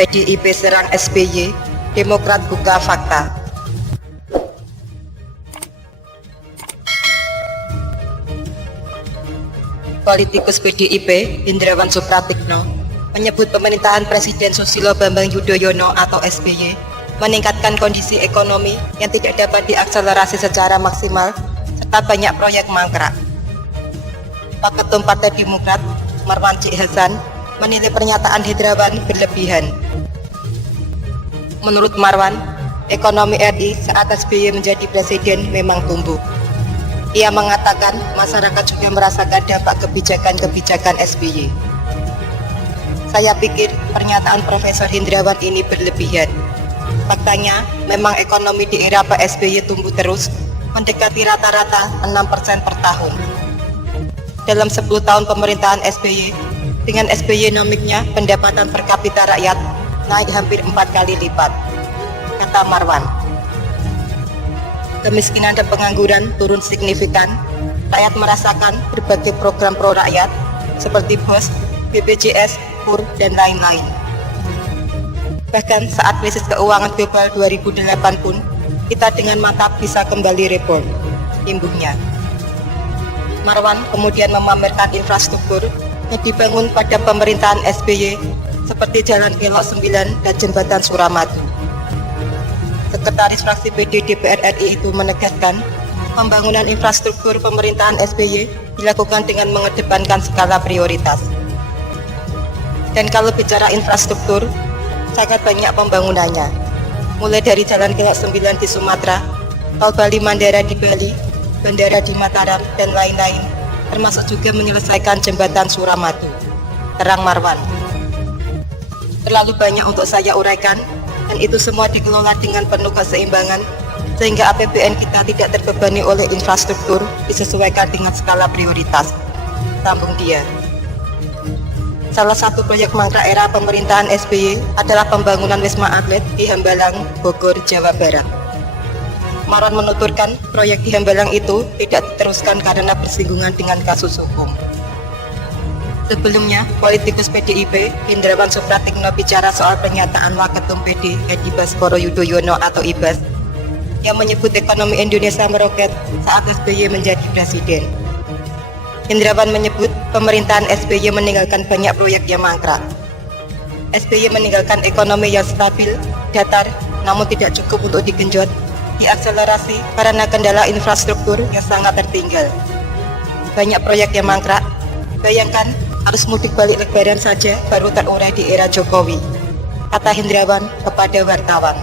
PDIP serang SBY, Demokrat buka fakta. Politikus PDIP, Indrawan Supratikno, menyebut pemerintahan Presiden Susilo Bambang Yudhoyono atau SBY meningkatkan kondisi ekonomi yang tidak dapat diakselerasi secara maksimal serta banyak proyek mangkrak. Waketum Partai Demokrat, Marwan C. Hasan, menilai pernyataan Hendrawan berlebihan. Menurut Marwan, ekonomi RI saat SBY menjadi presiden memang tumbuh. Ia mengatakan masyarakat juga merasakan dampak kebijakan-kebijakan SBY. Saya pikir pernyataan Profesor Hendrawan ini berlebihan. Faktanya, memang ekonomi di era Pak SBY tumbuh terus, mendekati rata-rata 6% per tahun. Dalam 10 tahun pemerintahan SBY, dengan SBY nomiknya pendapatan per kapita rakyat naik hampir 4 kali lipat, kata Marwan. Kemiskinan dan pengangguran turun signifikan, rakyat merasakan berbagai program pro rakyat seperti BOS, BPJS, KUR, dan lain-lain. Bahkan saat krisis keuangan global 2008 pun, kita dengan mantap bisa kembali reborn, imbuhnya. Marwan kemudian memamerkan infrastruktur yang dibangun pada pemerintahan SBY seperti Jalan Kelok 9 dan Jembatan Suramadu. Sekretaris Fraksi PD DPR RI itu menegaskan, pembangunan infrastruktur pemerintahan SBY dilakukan dengan mengedepankan skala prioritas. Dan kalau bicara infrastruktur, sangat banyak pembangunannya, mulai dari Jalan Kelok 9 di Sumatera, Tol Bali Mandara di Bali, bandara di Mataram, dan lain-lain, termasuk juga menyelesaikan Jembatan Suramadu, terang Marwan. Terlalu banyak untuk saya uraikan, dan itu semua dikelola dengan penuh keseimbangan, sehingga APBN kita tidak terbebani oleh infrastruktur, disesuaikan dengan skala prioritas, sambung dia. Salah satu proyek mangkrak era pemerintahan SBY adalah pembangunan Wisma Atlet di Hambalang, Bogor, Jawa Barat. Marwan menuturkan proyek di Hambalang itu tidak diteruskan karena bersinggungan dengan kasus hukum. Sebelumnya, politikus PDIP, Hendrawan Supratikno bicara soal pernyataan Waketum PD Edi Baskoro Yudhoyono atau IBAS yang menyebut ekonomi Indonesia meroket saat SBY menjadi presiden. Hendrawan menyebut pemerintahan SBY meninggalkan banyak proyek yang mangkrak. SBY meninggalkan ekonomi yang stabil, datar, namun tidak cukup untuk digenjot, diakselerasi karena kendala infrastruktur yang sangat tertinggal. Banyak proyek yang mangkrak, bayangkan harus mudik balik lebaran saja baru terurai di era Jokowi, kata Hendrawan kepada wartawan.